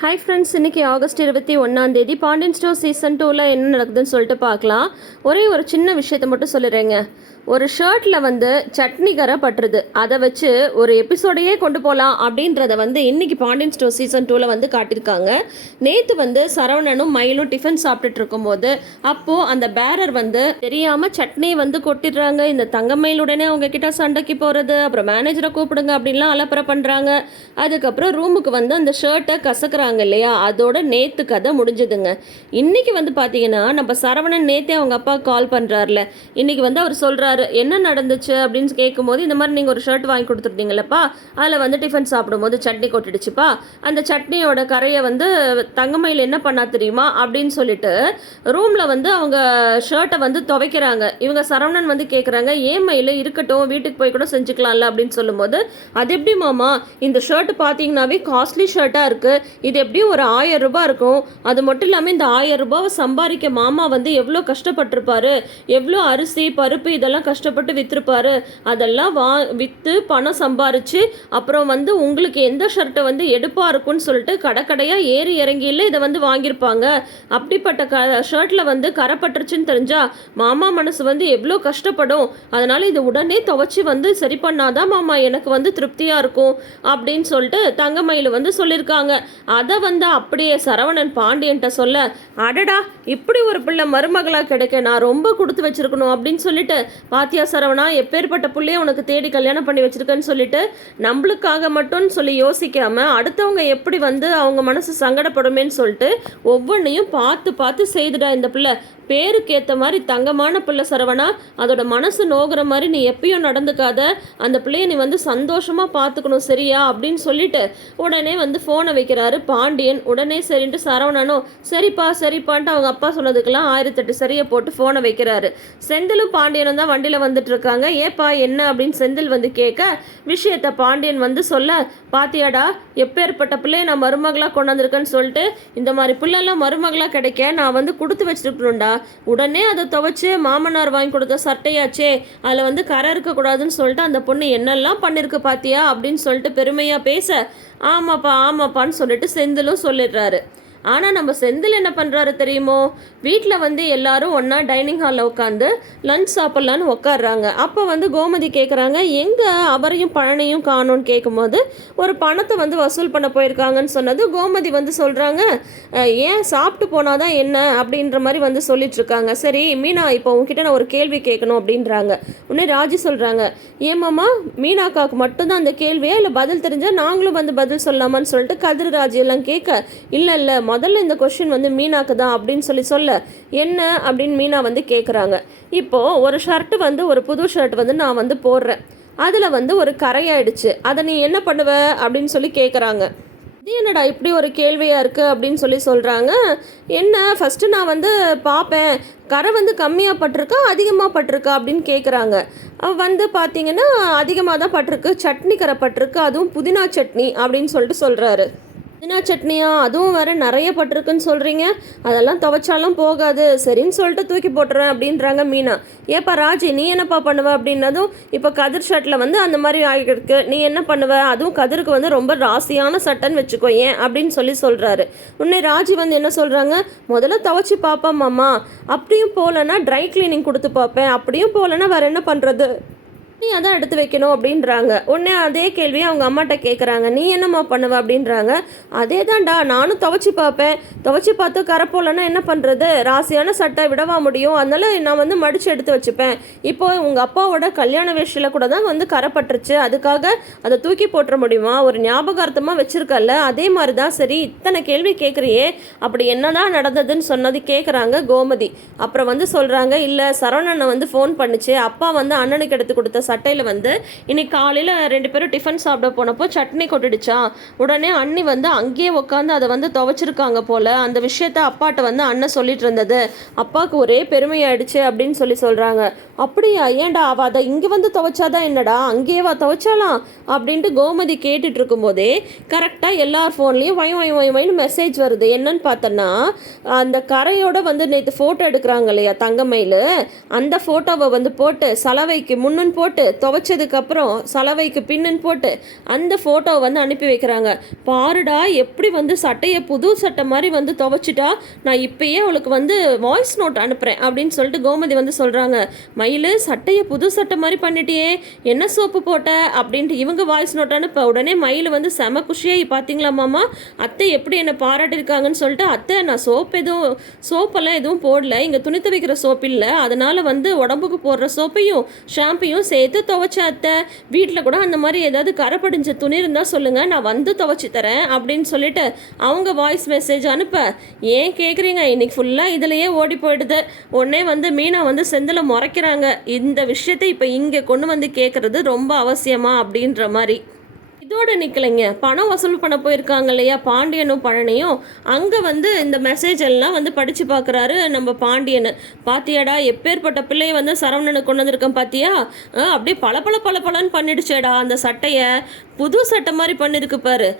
Hi friends, இன்றைக்கி August 21 Pandian store season 2ல் என்ன நடக்குதுன்னு சொல்லிட்டு பார்க்கலாம். ஒரே ஒரு சின்ன விஷயத்தை மட்டும் சொல்லிடுறேங்க. ஒரு ஷர்ட்டில் சட்னி கரை பட்டுருது. அதை வச்சு ஒரு எபிசோடையே கொண்டு போகலாம் அப்படின்றத இன்றைக்கி பாண்டியன் ஸ்டோர் சீசன் 2ல் காட்டியிருக்காங்க. நேற்று சரவணனும் மயிலும் டிஃபன் சாப்பிட்டுட்டு இருக்கும்போது அப்போது அந்த பேரர் தெரியாமல் சட்னி கொட்டிடுறாங்க. இந்த தங்கமயில் உடனே அவங்க கிட்ட சண்டைக்கு போகிறது, அப்புறம் மேனேஜரை கூப்பிடுங்க அப்படின்லாம் அலப்பறை பண்ணுறாங்க. அதுக்கப்புறம் ரூமுக்கு அந்த ஷர்ட்டை கசக்கிறாங்க இல்லையா, அதோட நேத்து கதை முடிஞ்சதுங்க. இன்னைக்கு பார்த்தீங்கன்னா நம்ம சரவணன் நேத்தே அவங்க அப்பா கால் பண்ணுறாருல, இன்னைக்கு அவர் சொல்கிறாரு என்ன நடந்துச்சு அப்படின்னு கேட்கும்போது, இந்த மாதிரி நீங்கள் ஒரு ஷர்ட் வாங்கி கொடுத்துருந்தீங்களப்பா, அதில் டிஃபன் சாப்பிடும்போது சட்னி கொட்டிடுச்சுப்பா, அந்த சட்னியோட கரையை தங்கமயில் என்ன பண்ணா தெரியுமா அப்படின்னு சொல்லிட்டு ரூமில் அவங்க ஷர்ட்டை துவைக்கிறாங்க. இவங்க சரவணன் கேட்குறாங்க, ஏன் மயில் இருக்கட்டும் வீட்டுக்கு போய் கூட செஞ்சுக்கலாம்ல அப்படின்னு சொல்லும்போது, அது எப்படி மாமா, இந்த ஷர்ட் பார்த்தீங்கன்னாவே காஸ்ட்லி ஷர்ட்டாக இருக்குது, இது எப்படியும் ஒரு 1000 ரூபாய் இருக்கும். அது மட்டும் இல்லாமல் இந்த 1000 ரூபாவை சம்பாதிக்க மாமா எவ்வளோ கஷ்டப்பட்டிருப்பாரு, எவ்வளோ அரிசி பருப்பு இதெல்லாம் கஷ்டப்பட்டு விற்றுருப்பாரு, அதெல்லாம் விற்று பணம் சம்பாரிச்சு அப்புறம் உங்களுக்கு எந்த ஷர்ட்டை எடுப்பாக இருக்கும்னு சொல்லிட்டு கடைக்கடையாக ஏறி இறங்கியில் இதை வாங்கியிருப்பாங்க. அப்படிப்பட்ட ஷர்ட்டில் கரைப்பட்டுருச்சுன்னு தெரிஞ்சா மாமா மனசு எவ்வளோ கஷ்டப்படும். அதனால் இது உடனே துவைச்சி சரி பண்ணாதான் மாமா எனக்கு திருப்தியாக இருக்கும் அப்படின்னு சொல்லிட்டு தங்கமயில் சொல்லியிருக்காங்க. அதை அப்படியே சரவணன் பாண்டியன்ட்ட சொல்ல, அடடா இப்படி ஒரு பிள்ளை மருமகளாக கிடைக்க நான் ரொம்ப கொடுத்து வச்சிருக்கணும் அப்படின்னு சொல்லிட்டு, பாத்தியா சரவணா, எப்பேற்பட்ட பிள்ளைய உனக்கு தேடி கல்யாணம் பண்ணி வச்சிருக்கேன்னு சொல்லிட்டு நம்மளுக்காக மட்டும்னு சொல்லி யோசிக்காம அடுத்தவங்க எப்படி அவங்க மனசு சங்கடப்படுமேன்னு சொல்லிட்டு ஒவ்வொன்றையும் பார்த்து பார்த்து செய்துடா இந்த பிள்ளை. பேருக்கு ஏற்ற மாதிரி தங்கமான பிள்ளை சரவணா, அதோட மனசு நோகிற மாதிரி நீ எப்பயும் நடந்துக்காத, அந்த பிள்ளைய நீ சந்தோஷமாக பார்த்துக்கணும் சரியா அப்படின்னு சொல்லிட்டு உடனே ஃபோனை வைக்கிறாரு பாண்டியன். உடனே சரின்ட்டு சரவணனும் சரிப்பா சரிப்பான்ட்டு அவங்க அப்பா சொன்னதுக்கெல்லாம் 1008 சரியை போட்டு ஃபோனை வைக்கிறாரு. செந்திலும் பாண்டியனும் தான் வண்டியில் வந்துட்டு இருக்காங்க. ஏப்பா என்ன அப்படின்னு செந்தில் கேட்க, விஷயத்தை பாண்டியன் சொல்ல, பாத்தியாடா எப்பேற்பட்ட பிள்ளைய நான் மருமகளாக கொண்டாந்துருக்கேன்னு சொல்லிட்டு, இந்த மாதிரி பிள்ளைலாம் மருமகளாக கிடைக்க நான் கொடுத்து வச்சிருக்கணும்டா, உடனே அதை துவைச்சு மாமனார் வாங்கி கொடுத்த சட்டையாச்சே அதில் கரை இருக்கக்கூடாதுன்னு சொல்லிட்டு அந்த பொண்ணு என்னெல்லாம் பண்ணியிருக்கு பாத்தியா அப்படின்னு சொல்லிட்டு பெருமையாக பேச, ஆமாப்பா ஆமாப்பான்னு சொல்லிட்டு செந்திலும் சொல்லிடுறாரு. ஆனால் நம்ம செந்தில் என்ன பண்ணுறாரு தெரியுமோ, வீட்டில் எல்லாரும் ஒன்றா டைனிங் ஹாலில் உட்காந்து லஞ்ச் சாப்பிட்லான்னு உட்காடுறாங்க. அப்போ கோமதி கேட்குறாங்க, எங்கே அவரையும் பழனியும் காணோன்னு கேட்கும்போது, ஒரு பணத்தை வசூல் பண்ண போயிருக்காங்கன்னு சொன்னது கோமதி சொல்கிறாங்க, ஏன் சாப்பிட்டு போனாதான் என்ன அப்படின்ற மாதிரி சொல்லிட்டுருக்காங்க. சரி மீனா, இப்போ உங்ககிட்ட நான் ஒரு கேள்வி கேட்கணும் அப்படின்றாங்க. உடனே ராஜி சொல்கிறாங்க, ஏமாம்மா மீனாக்காவுக்கு மட்டும்தான் அந்த கேள்வியா, இல்லை பதில் தெரிஞ்சால் நாங்களும் பதில் சொல்லாமான்னு சொல்லிட்டு கதிர் ராஜி எல்லாம் கேட்க, இல்லை முதல்ல இந்த கொஸ்டின் மீனாக்கு தான் அப்படின்னு சொல்ல, என்ன அப்படின்னு மீனா கேட்குறாங்க. இப்போது ஒரு ஷர்ட்டு ஒரு புது ஷர்ட் நான் போடுறேன், அதில் ஒரு கரையாயிடுச்சு, அதை நீ என்ன பண்ணுவ அப்படின்னு சொல்லி கேட்குறாங்க. இது என்னடா இப்படி ஒரு கேள்வியாக இருக்குது அப்படின்னு சொல்கிறாங்க. என்ன ஃபஸ்ட்டு நான் பார்ப்பேன், கரை கம்மியாக பட்டிருக்கா அதிகமாக பட்டிருக்கா அப்படின்னு கேட்குறாங்க. பார்த்தீங்கன்னா அதிகமாக தான் பட்டிருக்கு, சட்னி கரை பட்டிருக்கு, அதுவும் புதினா சட்னி அப்படின்னு சொல்கிறாரு. புதினா சட்னியா, அதுவும் வேறு நிறைய பட்டிருக்குன்னு சொல்கிறீங்க, அதெல்லாம் துவைச்சாலும் போகாது, சரின்னு சொல்லிட்டு தூக்கி போட்டுறேன் அப்படின்றாங்க மீனா. ஏப்பா ராஜி நீ என்னப்பா பண்ணுவ அப்படின்னதும், இப்போ கதிர் ஷர்ட்டில் அந்த மாதிரி ஆகிருக்கு, நீ என்ன பண்ணுவ, அதுவும் கதிருக்கு ரொம்ப ராசியான சட்டைன்னு வச்சுக்கோ ஏன் அப்படின்னு சொல்கிறாரு. உடனே ராஜி என்ன சொல்கிறாங்க, முதல்ல துவைச்சி பார்ப்பேன் மாமா, அப்படியும் போகலன்னா ட்ரை கிளீனிங் கொடுத்து பார்ப்பேன், அப்படியும் போகலன்னா வேறு என்ன பண்ணுறது, நீ அதான் எடுத்து வைக்கணும் அப்படின்றாங்க. உடனே அதே கேள்வியை அவங்க அம்மாட்ட கேட்குறாங்க, நீ என்னம்மா பண்ணுவ அப்படின்றாங்க. அதே தான்டா நானும் துவைச்சி பார்ப்பேன், துவைச்சி பார்த்து கரை போகலன்னா என்ன பண்ணுறது, ராசியான சட்டை விடவா முடியும், அதனால் நான் மடித்து எடுத்து வச்சுப்பேன். இப்போது உங்கள் அப்பாவோட கல்யாண வேஷத்தில் கூட தான் கரை பட்டுருச்சு, அதுக்காக அதை தூக்கி போட்டுற முடியுமா, ஒரு ஞாபகார்த்தமாக வச்சுருக்கல, அதே மாதிரி தான். சரி இத்தனை கேள்வி கேட்குறியே, அப்படி என்னதான் நடந்ததுன்னு சொன்னது கேட்குறாங்க கோமதி. அப்புறம் சொல்கிறாங்க, இல்லை சரவணனை ஃபோன் பண்ணிச்சு, அப்பா அண்ணனுக்கு எடுத்து கொடுத்த சட்டையில் இன்னைக்கு காலையில் 2 பேரும் டிஃபன் சாப்பிட போனப்போ சட்னி கொட்டிடுச்சான், உடனே அண்ணி அங்கேயே உட்காந்து அதை துவைச்சிருக்காங்க போல், அந்த விஷயத்த அப்பாட்ட அண்ணன் சொல்லிட்டு இருந்தது, அப்பாவுக்கு ஒரே பெருமையாயிடுச்சு அப்படின்னு சொல்கிறாங்க. அப்படியா, ஏன்டா அவள் அதை இங்கே துவைச்சாதான் என்னடா அங்கேயேவா துவைச்சாலாம் அப்படின்ட்டு கோமதி கேட்டுட்டு இருக்கும்போதே கரெக்டாக எல்லார் ஃபோன்லேயும் வைன்னு மெசேஜ் வருது. என்னன்னு பார்த்தோன்னா, அந்த கரையோட நேற்று ஃபோட்டோ எடுக்கிறாங்க இல்லையா தங்கமயில், அந்த ஃபோட்டோவை போட்டு சலவைக்கு முன்னுன்னு போட்டு போட்டு துவைச்சதுக்கப்புறம் சலவைக்கு பின்னுன்னு போட்டு அந்த ஃபோட்டோவை வந்து அனுப்பி வைக்கிறாங்க. பாருடா எப்படி வந்து சட்டையை புது சட்டை மாதிரி வந்து துவைச்சிட்டா, நான் இப்பயே அவளுக்கு வந்து வாய்ஸ் நோட் அனுப்புகிறேன் அப்படின்னு சொல்லிட்டு கோமதி வந்து சொல்கிறாங்க. மயில், சட்டையை புது சட்டை மாதிரி பண்ணிட்டியே, என்ன சோப்பு போட்ட அப்படின்ட்டு இவங்க வாய்ஸ் நோட் அனுப்ப உடனே மயில் வந்து செம குஷியாகி, பார்த்தீங்களா மாமா அத்தை எப்படி என்னை பாராட்டியிருக்காங்கன்னு சொல்லிட்டு, அத்தை நான் சோப்பெல்லாம் எதுவும் போடல, இங்கே துணி துவைக்கிற சோப்பு இல்லை, அதனால் வந்து உடம்புக்கு போடுற சோப்பையும் ஷாம்பையும் சேர்த்து துவைச்ச அத்தை, வீட்டில் கூட அந்த மாதிரி ஏதாவது கரை படிஞ்ச துணி இருந்தால் சொல்லுங்கள், நான் வந்து துவைச்சி தரேன் அப்படின்னு சொல்லிட்டு அவங்க வாய்ஸ் மெசேஜ் அனுப்ப, ஏன் கேட்குறீங்க, இன்னைக்கு ஃபுல்லாக இதுலையே ஓடி போயிடுது. உடனே வந்து மீனா வந்து செந்தில் முறைக்கிறாங்க, இந்த விஷயத்தை இப்போ இங்கே கொண்டு வந்து கேட்குறது ரொம்ப அவசியமா அப்படின்ற மாதிரி. இதோட நிற்கலைங்க, பணம் வசூல் பண்ண போயிருக்காங்க இல்லையா பாண்டியனும் பழனியும், அங்கே வந்து இந்த மெசேஜ் எல்லாம் வந்து படித்து பார்க்குறாரு நம்ம பாண்டியன். பாத்தியாடா எப்பேற்பட்ட பிள்ளையை வந்து சரவணனுக்கு கொண்டு வந்திருக்கேன் பாத்தியா, அப்படியே பளபளன்னு பண்ணிடுச்சேடா அந்த சட்டையை, புது சட்டை மாதிரி பண்ணியிருக்கு பாரு.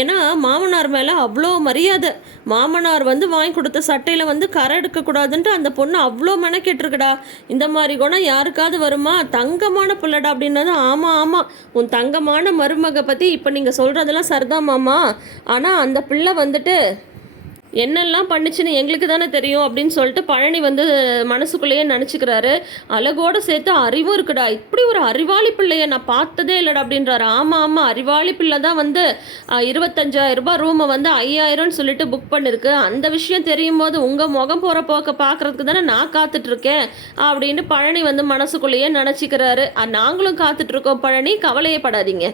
ஏன்னா மாமனார் மேலே அவ்வளோ மரியாதை, மாமனார் வந்து வாங்கி கொடுத்த சட்டையில் வந்து கரை எடுக்கக்கூடாதுன்ட்டு அந்த பொண்ணு அவ்வளோ மெனக்கெட்டுருக்குடா. இந்த மாதிரி குணம் யாருக்காவது வருமா, தங்கமான பிள்ளைடா அப்படின்னது. ஆமாம் உன் தங்கமான மருமக பற்றி இப்போ நீங்கள் சொல்கிறதெல்லாம் சரிதான் மாமா, ஆனால் அந்த பிள்ளை வந்துட்டு என்னெல்லாம் பண்ணிச்சுன்னு எங்களுக்கு தானே தெரியும் அப்படின்னு சொல்லிட்டு பழனி வந்து மனசுக்குள்ளேயே நினச்சிக்கிறாரு. அழகோடு சேர்த்து அறிவும் இருக்குடா, இப்படி ஒரு அறிவாளி பிள்ளையை நான் பார்த்ததே இல்லைடா அப்படின்றாரு. ஆமாம் அறிவாளி பிள்ளை தான் வந்து 25,000 ரூபாய் ரூமை வந்து 5,000ன்னு சொல்லிட்டு புக் பண்ணிருக்கு. அந்த விஷயம் தெரியும் போது உங்கள் முகம் போகிற போக்க பார்க்குறதுக்கு தானே நான் காத்துட்ருக்கேன் அப்படின்னு பழனி வந்து மனசுக்குள்ளேயே நினச்சிக்கிறாரு. நாங்களும் காத்துட்ருக்கோம் பழனி, கவலையே படாதீங்க.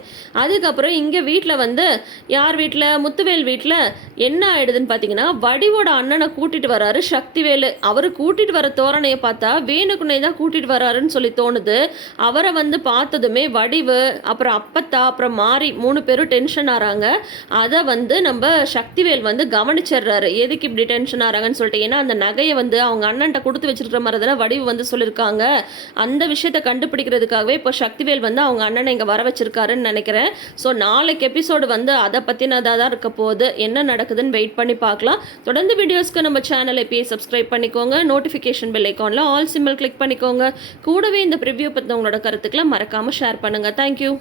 அதுக்கப்புறம் இங்கே வீட்டில் வந்து யார் வீட்டில், முத்துவேல் வீட்டில் என்ன ஆயிடுதுன்னு பார்த்தீங்கன்னா, வடிவோட அண்ணனை கூட்டிட்டு வராரு சக்திவேலு. அவரு கூட்டிட்டு வர தோரணையை பார்த்தா வேணுக்குனை தான் கூட்டிட்டு வராருன்னு சொல்லி தோணுது. அவரை வந்து பார்த்ததுமே வடிவு அப்புறம் அப்பத்தா அப்புறம் மாறி 3 பேரும் டென்ஷன் ஆறாங்க. அதை வந்து நம்ம சக்திவேல் வந்து கவனிச்சிடுறாரு, எதுக்கு இப்படி டென்ஷன் ஆறாங்கன்னு சொல்லிட்டு. ஏன்னா அந்த நகையை வந்து அவங்க அண்ணன்ட்ட கொடுத்து வச்சிருக்கிற மாதிரி தானே வடிவு வந்து சொல்லியிருக்காங்க. அந்த விஷயத்தை கண்டுபிடிக்கிறதுக்காகவே இப்போ சக்திவேல் வந்து அவங்க அண்ணனை இங்கே வர வச்சிருக்காருன்னு நினைக்கிறேன். ஸோ நாளைக்கு எபிசோடு வந்து அதை பற்றினதாக தான் இருக்க போகுது. என்ன நடக்குதுன்னு வெயிட் பண்ணி பார்க்கலாம். தொடர்ந்து வீடியோஸ்க்கு நம்ம சேனலை இப்போயே சப்ஸ்கிரைப் பண்ணிக்கோங்க, நோட்டிஃபிகேஷன் பெல் ஐக்கானில் ஆல் சிம்பிள் கிளிக் பண்ணிக்கோங்க. கூடவே இந்த ப்ரிவ்யூ பற்றி உங்களோட கருத்துக்களை மறக்காமல் ஷேர் பண்ணுங்கள். தேங்க்யூ.